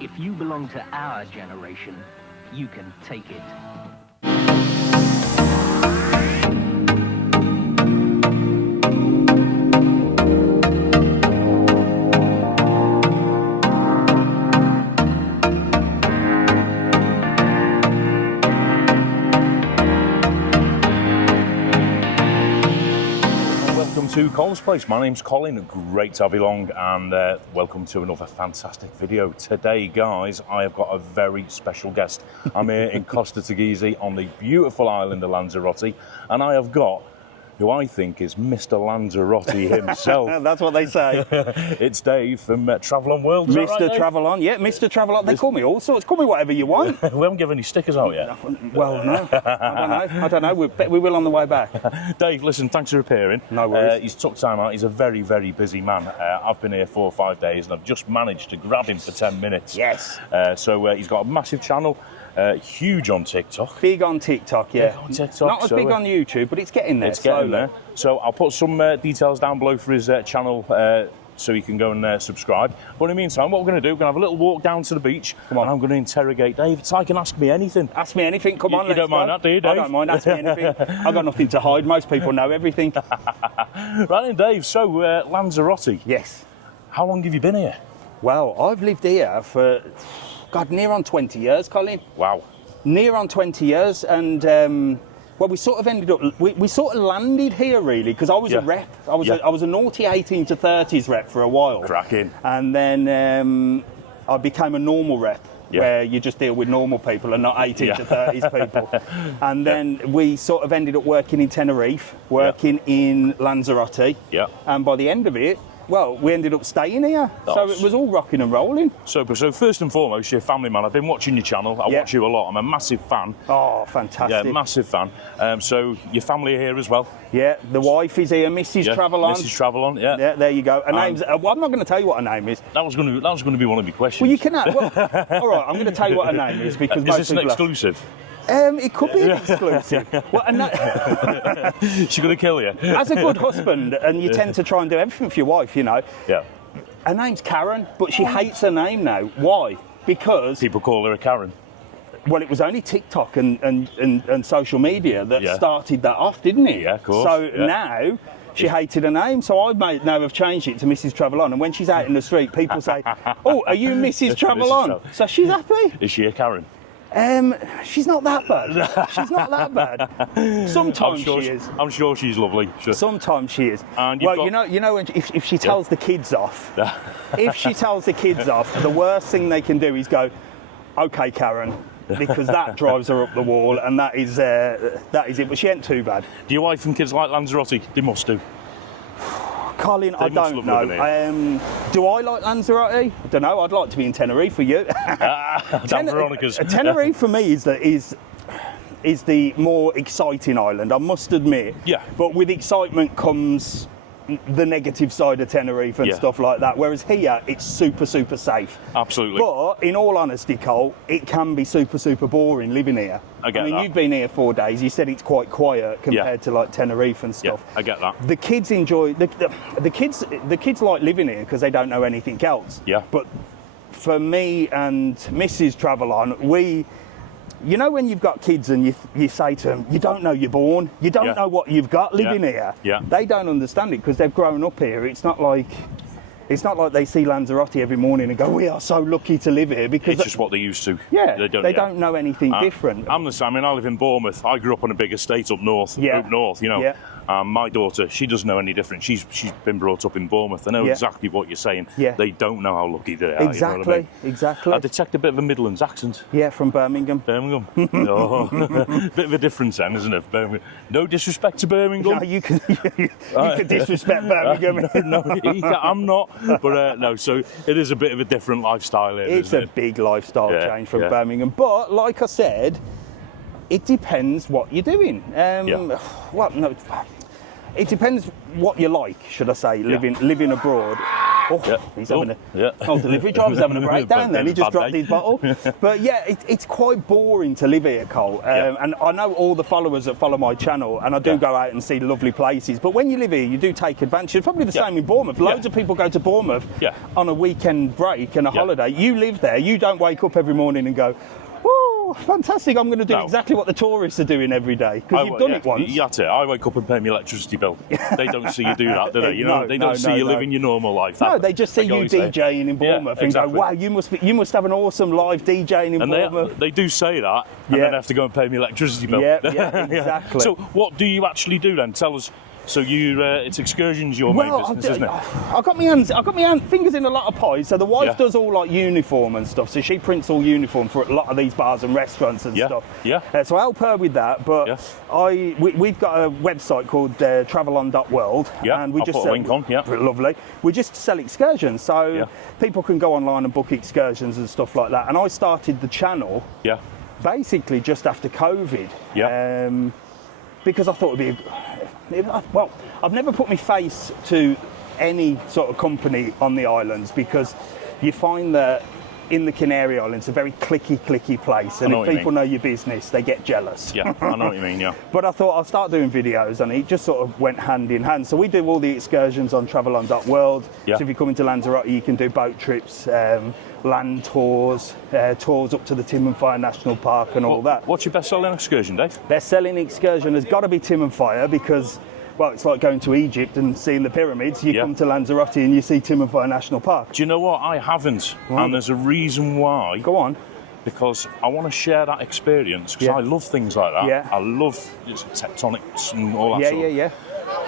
If you belong to our generation, you can take it. To Colin's Place. My name's Colin, great to have you along, and welcome to another fantastic video. Today, guys, I have got a very special guest. I'm here in Costa Teguise on the beautiful island of Lanzarote, and I have got who I think is Mr Lanzarote himself. That's what they say. It's Dave from TravelONWorld. Mr Travelon, yeah, Mr Travelon. They call me all sorts. Call me whatever you want. We haven't given any stickers out yet. Well, no, I don't know. We will on the way back. Dave, listen, thanks for appearing. No worries. He's took time out. He's a very, very busy man. I've been here 4 or 5 days, and I've just managed to grab him for 10 minutes. Yes. So he's got a massive channel. Huge on TikTok. Big on TikTok, yeah. Big on TikTok. Not as big on YouTube, but it's getting there. It's getting there. So I'll put some details down below for his channel so you can go and subscribe. But in the meantime, what we're going to do, we're going to have a little walk down to the beach. Come on. And I'm going to interrogate Dave. It's like, he can ask me anything. Ask me anything. Come on, you don't mind that, do you, Dave? I don't mind. Ask me anything. I've got nothing to hide. Most people know everything. Right then, Dave. So, Lanzarote. Yes. How long have you been here? Well, I've lived here for, God, near on 20 years, Colin. Wow. Near on 20 years, and well, we sort of ended up, we sort of landed here really, because I was a rep. I was a naughty 18 to 30s rep for a while. Cracking. And then I became a normal rep, where you just deal with normal people and not 18 to 30s people. And then we sort of ended up working in Tenerife, working in Lanzarote. Yeah. And by the end of it, well, we ended up staying here, so it was all rocking and rolling. Super. So first and foremost, you're a family man. I've been watching your channel. I watch you a lot. I'm a massive fan. Oh, fantastic. Yeah, massive fan. So your family are here as well? Yeah, the wife is here, Mrs Travelon. Mrs Travelon, yeah. Yeah, there you go. Her name's, well, I'm not going to tell you what her name is. That was going to be one of your questions. Well, you can have. Well, all right, I'm going to tell you what her name is, because is this an exclusive? It could be an exclusive. Well, She's going to kill you. As a good husband, and you tend to try and do everything for your wife, you know. Yeah. Her name's Karen, but she hates her name now. Why? Because people call her a Karen. Well, it was only TikTok and social media that started that off, didn't it? Yeah, of course. So now she hated her name, so I've changed it to Mrs Travelon. And when she's out in the street, people say, "Oh, are you Mrs Travelon?" So she's happy. Is she a Karen? She's not that bad. She's not that bad. Sometimes she is. I'm sure she's lovely. Sure. Sometimes she is. And well, you know, if she tells the kids off, if she tells the kids off, the worst thing they can do is go, "Okay, Karen," because that drives her up the wall, and that is it. But she ain't too bad. Do your wife and kids like Lanzarote? They must do. Colin, I don't know. Do I like Lanzarote? I don't know. I'd like to be in Tenerife for you. Veronica's. Tenerife for me is the more exciting island, I must admit. Yeah. But with excitement comes the negative side of Tenerife and stuff like that. Whereas here, it's super, super safe. Absolutely. But in all honesty, Cole, it can be super, super boring living here. I mean, you've been here 4 days. You said it's quite quiet compared to like Tenerife and stuff. Yeah, I get that. The kids enjoy the kids like living here because they don't know anything else. Yeah. But for me and Mrs Travelon, you know when you've got kids and you say to them, you don't know you're born, you don't know what you've got living here. Yeah. They don't understand it because they've grown up here. It's not like they see Lanzarote every morning and go, "We are so lucky to live here," because it's just what they're used to. Yeah, they don't know anything different. I'm the same. I mean, I live in Bournemouth. I grew up on a big estate up north. You know. Yeah. My daughter, she doesn't know any different. She's been brought up in Bournemouth. I know exactly what you're saying. Yeah. They don't know how lucky they are. Exactly, you know what I mean? exactly. I detect a bit of a Midlands accent. Yeah, from Birmingham. Birmingham. Oh. Bit of a difference then, isn't it? Birmingham. No disrespect to Birmingham. No, you can disrespect Birmingham. No, I'm not. But no, so it is a bit of a different lifestyle here. It's a big lifestyle change from Birmingham. But like I said, it depends what you're doing. Well, no, it depends what you like, should I say, living abroad. He's having delivery driver's having a breakdown then. He just dropped his bottle. But yeah, it's quite boring to live here, Cole. And I know all the followers that follow my channel, and I do go out and see lovely places. But when you live here, you do take advantage. It's probably the same in Bournemouth. Loads of people go to Bournemouth on a weekend break and a holiday. You live there. You don't wake up every morning and go, oh, fantastic, I'm going to do exactly what the tourists are doing every day, because you've done it once. That's it. I wake up and pay my electricity bill. They don't see you do that, do they? You know, they don't see you living your normal life. No, they just see you DJing in Bournemouth and go, wow, you must have an awesome live DJing in Bournemouth. They do say that, and then have to go and pay my electricity bill. Yeah, exactly. So what do you actually do then? Tell us. So it's Excursions, your main business, isn't it? I've got my fingers in a lot of pies. So the wife does all like uniform and stuff. So she prints all uniform for a lot of these bars and restaurants and stuff. So I help her with that. But we've got a website called TravelONWorld, and we I'll just put a link on. Lovely. We just sell excursions, so people can go online and book excursions and stuff like that. And I started the channel basically just after COVID. Because I thought it'd be, well, I've never put my face to any sort of company on the islands, because you find that in the Canary Islands, it's a very clicky place, and if people know your business, they get jealous. Yeah, I know what you mean, But I thought I'll start doing videos, and it just sort of went hand in hand. So we do all the excursions on TravelON.world. So if you come into Lanzarote, you can do boat trips, land tours, tours up to the Tim and Fire National Park and all that. What's your best-selling excursion, Dave? Best-selling excursion has got to be Tim and Fire, because, well, it's like going to Egypt and seeing the pyramids. You come to Lanzarote and you see Tim and Fire National Park. Do you know what? I haven't, and there's a reason why. Go on. Because I want to share that experience, because I love things like that. I love tectonics and all that sort.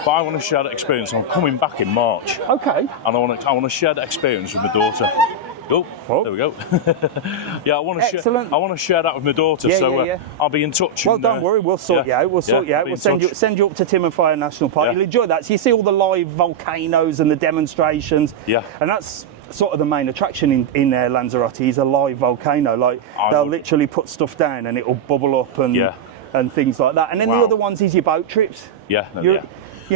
But I want to share that experience. I'm coming back in March. Okay. And I want to share that experience with my daughter. Oh, there we go. I want to share that with my daughter. I'll be in touch. Well, don't worry, we'll sort you out. We'll sort you out. We'll send you up to Tim and Fire National Park. You'll enjoy that. So you see all the live volcanoes and the demonstrations. And that's sort of the main attraction in Lanzarote, is a live volcano. Like they'll literally put stuff down and it'll bubble up and things like that. And then the other ones is your boat trips. You know.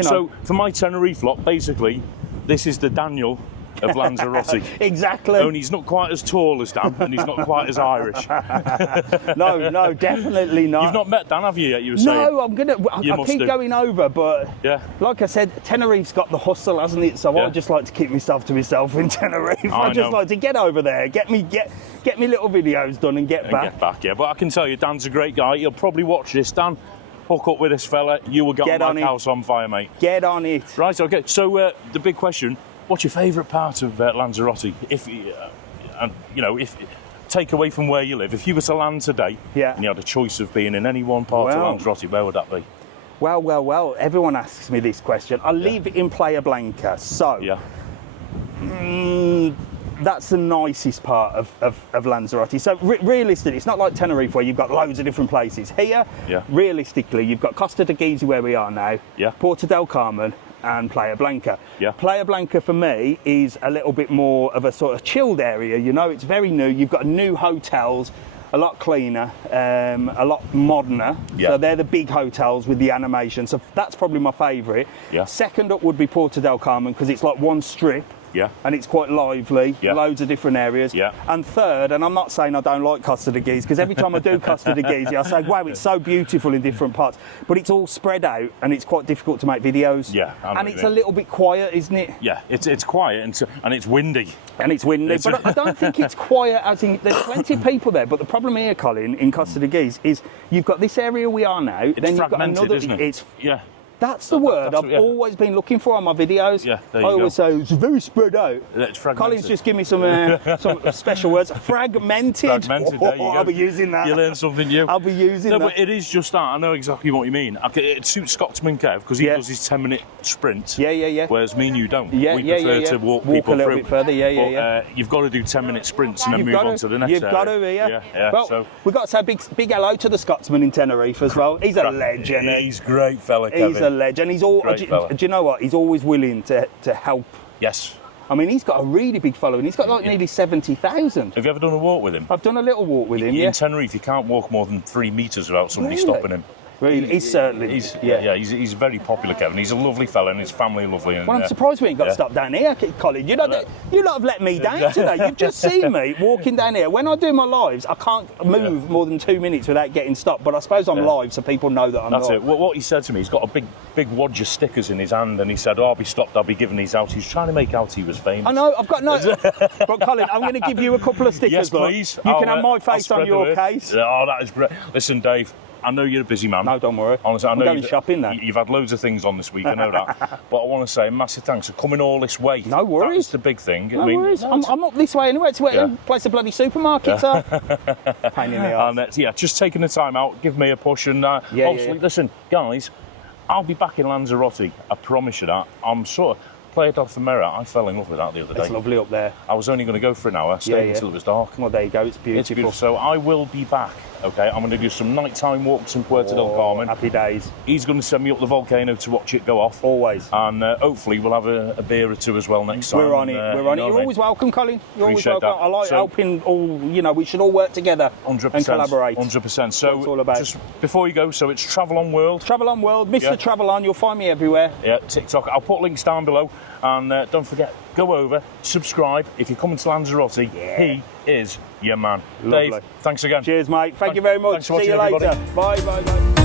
So for my Tenerife lot, basically, this is the Daniel of Lanzarote. Exactly. Only he's not quite as tall as Dan, and he's not quite as Irish. No, definitely not. You've not met Dan, have you yet? You were saying. No, I keep going over, but like I said, Tenerife's got the hustle, hasn't it? So I just like to keep myself to myself in Tenerife. I just like to get over there, get me little videos done and get back. But I can tell you, Dan's a great guy. You'll probably watch this, Dan. Hook up with this fella. You will get my house on fire, mate. Get on it. Right. Okay. So the big question. What's your favourite part of Lanzarote? If take away from where you live, if you were to land today and you had a choice of being in any one part of Lanzarote, where would that be? Well, everyone asks me this question. I live in Playa Blanca, so that's the nicest part of Lanzarote. So realistically, it's not like Tenerife where you've got loads of different places. Here, realistically, you've got Costa Teguise where we are now, Porto del Carmen, and Playa Blanca. Playa Blanca for me is a little bit more of a sort of chilled area, you know, it's very new. You've got new hotels, a lot cleaner, a lot moderner. So they're the big hotels with the animation. So that's probably my favourite. Second up would be Porto del Carmen, because it's like one strip. And it's quite lively, loads of different areas. And third, and I'm not saying I don't like Costa Teguise, because every time I do Costa Teguise, I say, wow, it's so beautiful in different parts, but it's all spread out and it's quite difficult to make videos. And it's a little bit quiet, isn't it? It's quiet and it's windy. But I don't think it's quiet as in, there's plenty of people there, but the problem here, Colin, in Costa Teguise is you've got this area we are now, then you've got another, isn't it? That's the word I've always been looking for on my videos. I always say it's very spread out. It's fragmented. Colin's just give me some special words. Fragmented. Fragmented, there you go. I'll be using that. You learn something new. I'll be using that. No, but it is just that. I know exactly what you mean. It suits Scotsman Kev, because he does his 10-minute sprint. Whereas me and you don't. We prefer to walk people a little through. Bit further. You've got to do 10-minute sprints and then move on to the next area. You've got to, Well, we've got to say big hello to the Scotsman in Tenerife as well. He's a legend. He's a great fella, Kevin. He's a legend. He's all. Do you know what? He's always willing to help. Yes. I mean, he's got a really big following. He's got like nearly 70,000. Have you ever done a walk with him? I've done a little walk with him, In Tenerife, you can't walk more than 3 metres without somebody stopping him. Really, he's certainly. He's very popular, Kevin. He's a lovely fella, and his family are lovely. And, Well, I'm surprised we ain't got stopped down here, Colin. You lot have let me down today. You've just seen me walking down here. When I do my lives, I can't move more than 2 minutes without getting stopped. But I suppose I'm live, so people know that I'm That's live. it. What he said to me, he's got a big wad of stickers in his hand, and he said, "Oh, I'll be stopped. I'll be giving these out." He's trying to make out he was famous. I know. I've got no. But Colin, I'm going to give you a couple of stickers. Yes, look. please. You can have my face on your case. Oh, that is great. Listen, Dave. I know you're a busy man. No, don't worry. Honestly, I know I'm going shopping now. You've had loads of things on this week, I know that. But I want to say a massive thanks for coming all this way. No worries. That's the big thing. No worries. I'm up this way anyway. It's where the place the bloody supermarkets are. Pain in the arse. And just taking the time out, give me a push. And listen, guys, I'll be back in Lanzarote. I promise you that. I'm sort of Playa del Fomera. I fell in love with that the other day. It's lovely up there. I was only going to go for an hour, stayed until it was dark. Well, there you go. It's beautiful. It's beautiful. So I will be back. Okay, I'm going to do some nighttime walks in Puerto del Carmen. Happy days. He's going to send me up the volcano to watch it go off. Always. And hopefully we'll have a beer or two as well next time. We're on it. You're always welcome, Colin. You're Appreciate always welcome. that. I like helping all, we should all work together 100%, and collaborate. 100%. So it's all about. just before you go, so it's TravelONWorld. TravelONWorld, Mr Travelon, you'll find me everywhere. Yeah, TikTok. I'll put links down below. And don't forget, go over, subscribe. If you're coming to Lanzarote, he is your man. Lovely. Dave, thanks again. Cheers, mate. Thank you very much. Thanks for See watching, you later. everybody. Bye.